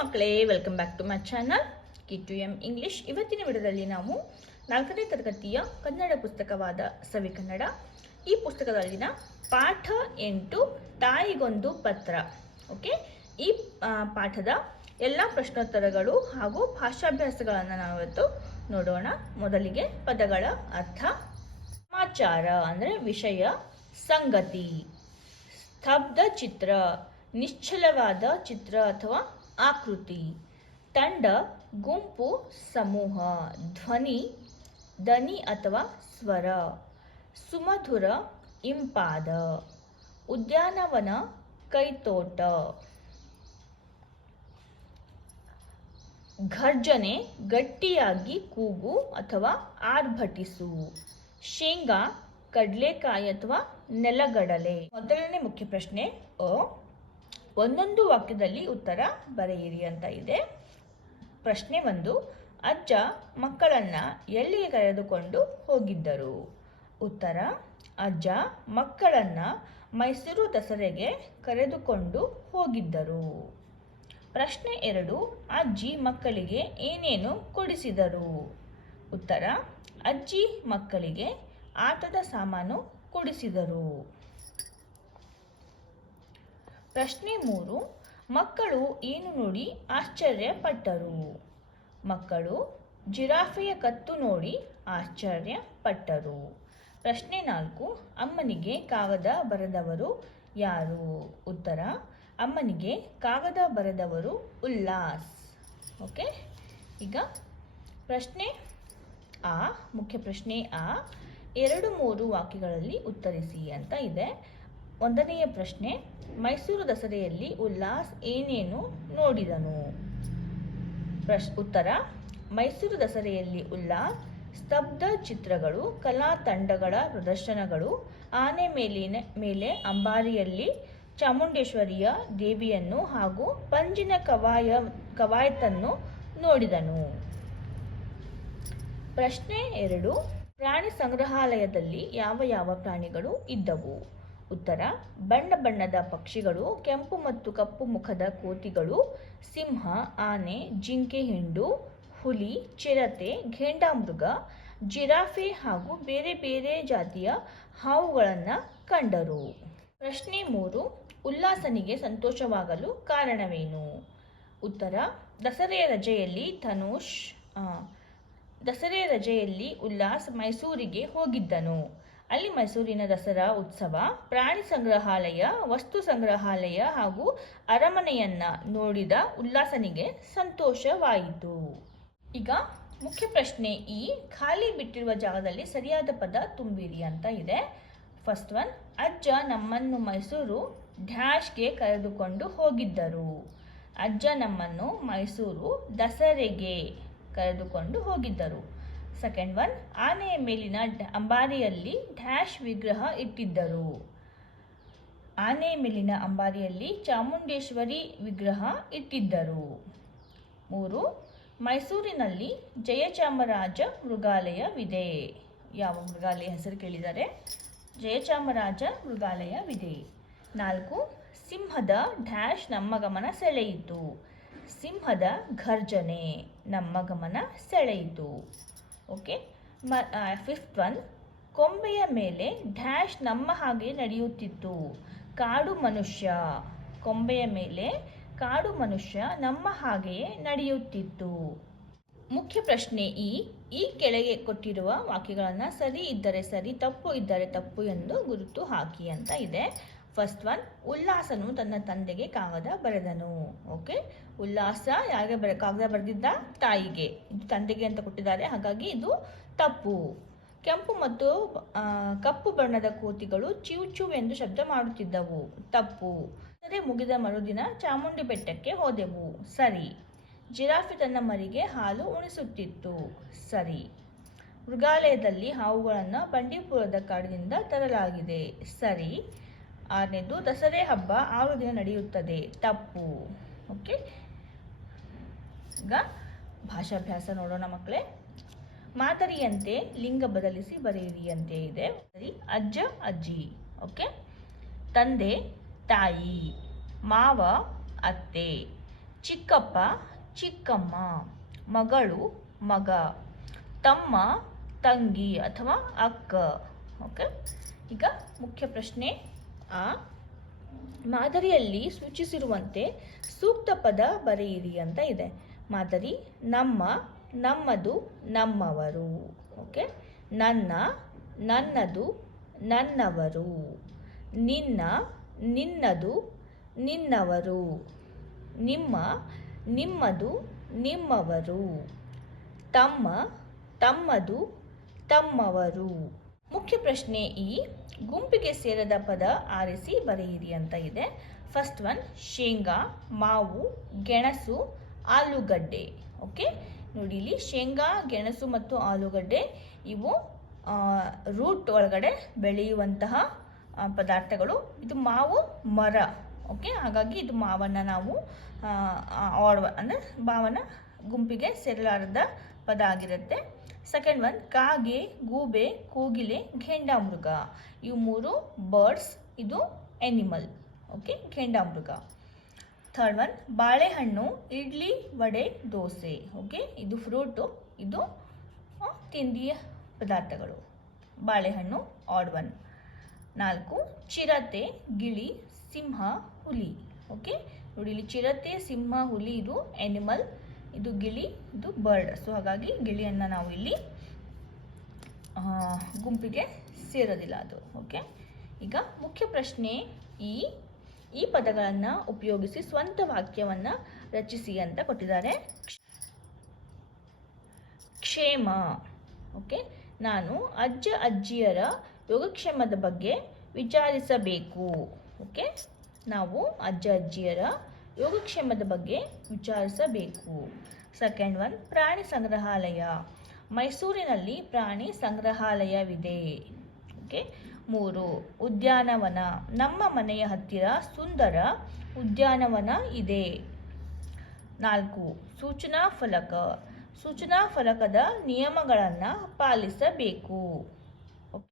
ಮಕ್ಕಳೇ welcome back to my channel K two M English ಇವತ್ತಿನ ವಿಡಿಯೋದಲ್ಲಿ ನಾವು ನಾಲ್ಕನೇ ತರಗತಿಯ ಕನ್ನಡ ಪುಸ್ತಕವಾದ ಸವಿ ಕನ್ನಡ. ಈ ಪುಸ್ತಕದಲ್ಲಿನ ಪಾಠ ಎಂಟು, ತಾಯಿಗೊಂದು ಪತ್ರ. ಓಕೆ ಈ ಪಾಠದ ಎಲ್ಲ ಪ್ರಶ್ನೋತ್ತರಗಳು ಹಾಗೂ ಭಾಷಾಭ್ಯಾಸಗಳನ್ನು ನಾವು ಇವತ್ತು ನೋಡೋಣ. ಮೊದಲಿಗೆ ಪದಗಳ ಅರ್ಥ. ಸಮಾಚಾರ ಅಂದರೆ ವಿಷಯ, ಸಂಗತಿ. ಸ್ತಬ್ಧ ಚಿತ್ರ, ನಿಶ್ಚಲವಾದ ಚಿತ್ರ ಅಥವಾ ಆಕೃತಿ. ತಂಡ, ಗುಂಪು, ಸಮೂಹ, ಧ್ವನಿ, ದನಿ ಅಥವಾ ಸ್ವರ. ಸುಮಧುರ, ಇಂಪಾದ. ಉದ್ಯಾನವನ, ಕೈತೋಟ. ಘರ್ಜನೆ, ಗಟ್ಟಿಯಾಗಿ ಕೂಗು ಅಥವಾ ಆರ್ಭಟಿಸು. ಶೇಂಗಾ, ಕಡಲೆಕಾಯಿ ಅಥವಾ ನೆಲಗಡಲೆ. ಮೊದಲನೇ ಮುಖ್ಯ ಪ್ರಶ್ನೆ, ಅ ಒಂದೊಂದು ವಾಕ್ಯದಲ್ಲಿ ಉತ್ತರ ಬರೆಯಿರಿ ಅಂತ ಇದೆ. ಪ್ರಶ್ನೆ ಒಂದು, ಅಜ್ಜ ಮಕ್ಕಳನ್ನ ಎಲ್ಲಿಗೆ ಕರೆದುಕೊಂಡು ಹೋಗಿದ್ದರು? ಉತ್ತರ, ಅಜ್ಜ ಮಕ್ಕಳನ್ನ ಮೈಸೂರು ದಸರೆಗೆ ಕರೆದುಕೊಂಡು ಹೋಗಿದ್ದರು. ಪ್ರಶ್ನೆ ಎರಡು, ಅಜ್ಜಿ ಮಕ್ಕಳಿಗೆ ಏನೇನು ಕೊಡಿಸಿದರು? ಉತ್ತರ, ಅಜ್ಜಿ ಮಕ್ಕಳಿಗೆ ಆಟದ ಸಾಮಾನು ಕೊಡಿಸಿದರು. ಪ್ರಶ್ನೆ ಮೂರು, ಮಕ್ಕಳು ಏನು ನೋಡಿ ಆಶ್ಚರ್ಯಪಟ್ಟರು? ಮಕ್ಕಳು ಜಿರಾಫೆಯ ಕತ್ತು ನೋಡಿ ಆಶ್ಚರ್ಯಪಟ್ಟರು. ಪ್ರಶ್ನೆ ನಾಲ್ಕು, ಅಮ್ಮನಿಗೆ ಕಾಗದ ಬರೆದವರು ಯಾರು? ಉತ್ತರ, ಅಮ್ಮನಿಗೆ ಕಾಗದ ಬರೆದವರು ಉಲ್ಲಾಸ್. ಓಕೆ, ಈಗ ಪ್ರಶ್ನೆ ಆ, ಮುಖ್ಯ ಪ್ರಶ್ನೆ ಆ, ಎರಡು ಮೂರು ವಾಕ್ಯಗಳಲ್ಲಿ ಉತ್ತರಿಸಿ ಅಂತ ಇದೆ. ಒಂದನೆಯ ಪ್ರಶ್ನೆ ಮೈಸೂರು ದಸರೆಯಲ್ಲಿ ಉಲ್ಲಾಸ್ ಏನೇನು ನೋಡಿದನು? ಪ್ರಶ್, ಉತ್ತರ. ಮೈಸೂರು ದಸರೆಯಲ್ಲಿ ಉಲ್ಲಾಸ್, ಸ್ತಬ್ಧ ಚಿತ್ರಗಳು, ಕಲಾ ತಂಡಗಳ ಪ್ರದರ್ಶನಗಳು, ಆನೆ ಮೇಲಿನ, ಮೇಲೆ ಅಂಬಾರಿಯಲ್ಲಿ ಚಾಮುಂಡೇಶ್ವರಿಯ ದೇವಿಯನ್ನು ಹಾಗೂ ಪಂಜಿನ ಕವಾಯ, ಕವಾಯತನ್ನು ನೋಡಿದನು. ಪ್ರಶ್ನೆ ಎರಡು. ಪ್ರಾಣಿ ಸಂಗ್ರಹಾಲಯದಲ್ಲಿ ಯಾವ ಯಾವ ಪ್ರಾಣಿಗಳು ಇದ್ದವು? ಉತ್ತರ, ಬಣ್ಣ ಬಣ್ಣದ ಪಕ್ಷಿಗಳು, ಕೆಂಪು ಮತ್ತು ಕಪ್ಪು ಮುಖದ ಕೋತಿಗಳು, ಸಿಂಹ, ಆನೆ, ಜಿಂಕೆ ಹಿಂಡು, ಹುಲಿ, ಚಿರತೆ, ಘೇಂಡಾಮೃಗ, ಜಿರಾಫೆ ಹಾಗೂ ಬೇರೆ ಬೇರೆ ಜಾತಿಯ ಹಾವುಗಳನ್ನು ಕಂಡರು. ಪ್ರಶ್ನೆ ಮೂರು, ಉಲ್ಲಾಸನಿಗೆ ಸಂತೋಷವಾಗಲು ಕಾರಣವೇನು? ಉತ್ತರ ದಸರೆಯ ರಜೆಯಲ್ಲಿ ಧನುಷ್ ದಸರೆಯ ದಸರೆ ರಜೆಯಲ್ಲಿ ಉಲ್ಲಾಸ್ ಮೈಸೂರಿಗೆ ಹೋಗಿದ್ದನು. ಅಲ್ಲಿ ಮೈಸೂರಿನ ದಸರಾ ಉತ್ಸವ, ಪ್ರಾಣಿ ಸಂಗ್ರಹಾಲಯ, ವಸ್ತು ಸಂಗ್ರಹಾಲಯ ಹಾಗೂ ಅರಮನೆಯನ್ನ ನೋಡಿದ ಉಲ್ಲಾಸನಿಗೆ ಸಂತೋಷವಾಯಿತು. ಈಗ ಮುಖ್ಯ ಪ್ರಶ್ನೆ ಈ. ಖಾಲಿ ಬಿಟ್ಟಿರುವ ಜಾಗದಲ್ಲಿ ಸರಿಯಾದ ಪದ ತುಂಬಿರಿ ಅಂತ ಇದೆ. ಫಸ್ಟ್ ಒನ್ ಅಜ್ಜ ನಮ್ಮನ್ನು ಮೈಸೂರು ಡ್ಯಾಶ್ಗೆ ಕರೆದುಕೊಂಡು ಹೋಗಿದ್ದರು. ಅಜ್ಜ ನಮ್ಮನ್ನು ಮೈಸೂರು ದಸರೆಗೆ ಕರೆದುಕೊಂಡು ಹೋಗಿದ್ದರು. ಸೆಕೆಂಡ್ ಒನ್ ಆನೆಯ ಮೇಲಿನ ಅಂಬಾರಿಯಲ್ಲಿ ಡ್ಯಾಶ್ ವಿಗ್ರಹ ಇಟ್ಟಿದ್ದರು. ಆನೆ ಮೇಲಿನ ಅಂಬಾರಿಯಲ್ಲಿ ಚಾಮುಂಡೇಶ್ವರಿ ವಿಗ್ರಹ ಇಟ್ಟಿದ್ದರು. ಮೂರು, ಮೈಸೂರಿನಲ್ಲಿ ಜಯಚಾಮರಾಜ ಮೃಗಾಲಯವಿದೆ. ಯಾವ ಮೃಗಾಲಯ ಹೆಸರು ಕೇಳಿದರೆ ಜಯಚಾಮರಾಜ ಮೃಗಾಲಯವಿದೆ. ನಾಲ್ಕು, ಸಿಂಹದ ಡ್ಯಾಶ್ ನಮ್ಮ ಗಮನ ಸೆಳೆಯಿತು. ಸಿಂಹದ ಘರ್ಜನೆ ನಮ್ಮ ಗಮನ ಸೆಳೆಯಿತು. ಓಕೆ ಮ ಫಿಫ್ತ್ ಒನ್ ಕೊಂಬೆಯ ಮೇಲೆ ಡ್ಯಾಶ್ ನಮ್ಮ ಹಾಗೆ ನಡೆಯುತ್ತಿತ್ತು ಕಾಡು ಮನುಷ್ಯ. ಕೊಂಬೆಯ ಮೇಲೆ ಕಾಡು ಮನುಷ್ಯ ನಮ್ಮ ಹಾಗೆಯೇ ನಡೆಯುತ್ತಿತ್ತು ಮುಖ್ಯ ಪ್ರಶ್ನೆ ಈ. ಈ ಕೆಳಗೆ ಕೊಟ್ಟಿರುವ ವಾಕ್ಯಗಳನ್ನು ಸರಿ ಇದ್ದರೆ ಸರಿ, ತಪ್ಪು ಇದ್ದರೆ ತಪ್ಪು ಎಂದು ಗುರುತು ಹಾಕಿ ಅಂತ ಇದೆ. ಫಸ್ಟ್ ಒನ್ ಉಲ್ಲಾಸನು ತನ್ನ ತಂದೆಗೆ ಕಾಗದ ಬರೆದನು. ಓಕೆ ಉಲ್ಲಾಸ ಯಾರಿಗೆ ಬರ, ಕಾಗದ ಬರೆದಿದ್ದ? ತಾಯಿಗೆ. ಇದು ತಂದೆಗೆ ಅಂತ ಕೊಟ್ಟಿದ್ದಾರೆ. ಹಾಗಾಗಿ ಇದು ತಪ್ಪು. ಕೆಂಪು ಮತ್ತು ಕಪ್ಪು ಬಣ್ಣದ ಕೋತಿಗಳು ಚಿವ್ ಚಿವ್ ಎಂದು ಶಬ್ದ ಮಾಡುತ್ತಿದ್ದವು. ತಪ್ಪು. ಸರಿ ಮುಗಿದ ಮರುದಿನ ಚಾಮುಂಡಿ ಬೆಟ್ಟಕ್ಕೆ ಹೋದೆವು. ಸರಿ. ಜಿರಾಫಿ ತನ್ನ ಮರಿಗೆ ಹಾಲು ಉಣಿಸುತ್ತಿತ್ತು. ಸರಿ. ಮೃಗಾಲಯದಲ್ಲಿ ಹಾವುಗಳನ್ನು ಬಂಡೀಪುರದ ಕಾಡಿನಿಂದ ತರಲಾಗಿದೆ. ಸರಿ. ಆರನೇದು, ದಸರೆ ಹಬ್ಬ ಆರು ದಿನ ನಡೆಯುತ್ತದೆ. ತಪ್ಪು. ಓಕೆ? ಈಗ ಭಾಷಾಭ್ಯಾಸ ನೋಡೋಣ ಮಕ್ಕಳೇ. ಮಾದರಿಯಂತೆ ಲಿಂಗ ಬದಲಿಸಿ ಬರೆಯಿರಿ ಅಂತ ಇದೆ ಅಜ್ಜ, ಅಜ್ಜಿ. ಓಕೆ? ತಂದೆ, ತಾಯಿ. ಮಾವ, ಅತ್ತೆ. ಚಿಕ್ಕಪ್ಪ, ಚಿಕ್ಕಮ್ಮ. ಮಗಳು, ಮಗ. ತಮ್ಮ, ತಂಗಿ ಅಥವಾ ಅಕ್ಕ. ಓಕೆ? ಈಗ ಮುಖ್ಯ ಪ್ರಶ್ನೆ. ಆ? ಮಾದರಿಯಲ್ಲಿ ಸೂಚಿಸಿರುವಂತೆ ಸೂಕ್ತ ಪದ ಬರೆಯಿರಿ ಅಂತ ಇದೆ. ಮಾದರಿ, ನಮ್ಮ, ನಮ್ಮದು, ನಮ್ಮವರು. ಓಕೆ ನನ್ನ, ನನ್ನದು, ನನ್ನವರು. ನಿನ್ನ, ನಿನ್ನದು, ನಿನ್ನವರು. ನಿಮ್ಮ, ನಿಮ್ಮದು, ನಿಮ್ಮವರು. ತಮ್ಮ, ತಮ್ಮದು, ತಮ್ಮವರು. ಮುಖ್ಯ ಪ್ರಶ್ನೆ ಈ. ಗುಂಪಿಗೆ ಸೇರದ ಪದ ಆರಿಸಿ ಬರೆಯಿರಿ ಅಂತ ಇದೆ. ಫಸ್ಟ್ ಒನ್ ಶೇಂಗಾ, ಮಾವು, ಗೆಣಸು, ಆಲೂಗಡ್ಡೆ. ಓಕೆ ನೋಡಿ ಇಲ್ಲಿ ಶೇಂಗಾ, ಗೆಣಸು ಮತ್ತು ಆಲೂಗಡ್ಡೆ ಇವು ರೂಟ್ ಒಳಗಡೆ ಬೆಳೆಯುವಂತಹ ಪದಾರ್ಥಗಳು. ಇದು ಮಾವು, ಮರ. ಓಕೆ ಹಾಗಾಗಿ ಇದು ಮಾವನ್ನು ನಾವು ಆಡ್ವ ಅಂದರೆ ಮಾವನ ಗುಂಪಿಗೆ ಸೇರಲಾರದ ಪದ ಆಗಿರುತ್ತೆ ಸೆಕೆಂಡ್ ಒನ್ ಕಾಗೆ, ಗೂಬೆ, ಕೋಗಿಲೆ, ಘೇಂಡಾಮೃಗ. ಇವು ಮೂರು ಬರ್ಡ್ಸ್ ಇದು ಎನಿಮಲ್ ಓಕೆ ಘೇಂಡಾಮೃಗ. ಥರ್ಡ್ ಒನ್ ಬಾಳೆಹಣ್ಣು, ಇಡ್ಲಿ, ವಡೆ, ದೋಸೆ. ಓಕೆ ಇದು ಫ್ರೂಟು ಇದು ತಿಂಡಿಯ ಪದಾರ್ಥಗಳು. ಬಾಳೆಹಣ್ಣು ಆಡ್ ಒನ್ ನಾಲ್ಕು, ಚಿರತೆ, ಗಿಳಿ, ಸಿಂಹ, ಹುಲಿ. ಓಕೆ ನೋಡಿ ಚಿರತೆ, ಸಿಂಹ, ಹುಲಿ, ಇದು ಎನಿಮಲ್ ಇದು ಗಿಳಿ, ಇದು ಬರ್ಡ್ ಸೊ ಹಾಗಾಗಿ ಗಿಳಿಯನ್ನು ನಾವು ಇಲ್ಲಿ ಗುಂಪಿಗೆ ಸೇರೋದಿಲ್ಲ ಅದು. ಓಕೆ ಈಗ ಮುಖ್ಯ ಪ್ರಶ್ನೆ ಈ ಈ ಪದಗಳನ್ನು ಉಪಯೋಗಿಸಿ ಸ್ವಂತ ವಾಕ್ಯವನ್ನು ರಚಿಸಿ ಅಂತ ಕೊಟ್ಟಿದ್ದಾರೆ. ಕ್ಷೇಮ. ಓಕೆ ನಾನು ಅಜ್ಜ, ಅಜ್ಜಿಯರ ಯೋಗಕ್ಷೇಮದ ಬಗ್ಗೆ ವಿಚಾರಿಸಬೇಕು. ಓಕೆ ನಾವು ಅಜ್ಜ, ಅಜ್ಜಿಯರ ಯೋಗಕ್ಷೇಮದ ಬಗ್ಗೆ ವಿಚಾರಿಸಬೇಕು. ಸೆಕೆಂಡ್ ಒನ್ ಪ್ರಾಣಿ ಸಂಗ್ರಹಾಲಯ. ಮೈಸೂರಿನಲ್ಲಿ ಪ್ರಾಣಿ ಸಂಗ್ರಹಾಲಯವಿದೆ. ಓಕೆ ಮೂರು, ಉದ್ಯಾನವನ. ನಮ್ಮ ಮನೆಯ ಹತ್ತಿರ ಸುಂದರ ಉದ್ಯಾನವನ ಇದೆ. ನಾಲ್ಕು, ಸೂಚನಾ ಫಲಕ. ಸೂಚನಾ ಫಲಕದ ನಿಯಮಗಳನ್ನು ಪಾಲಿಸಬೇಕು.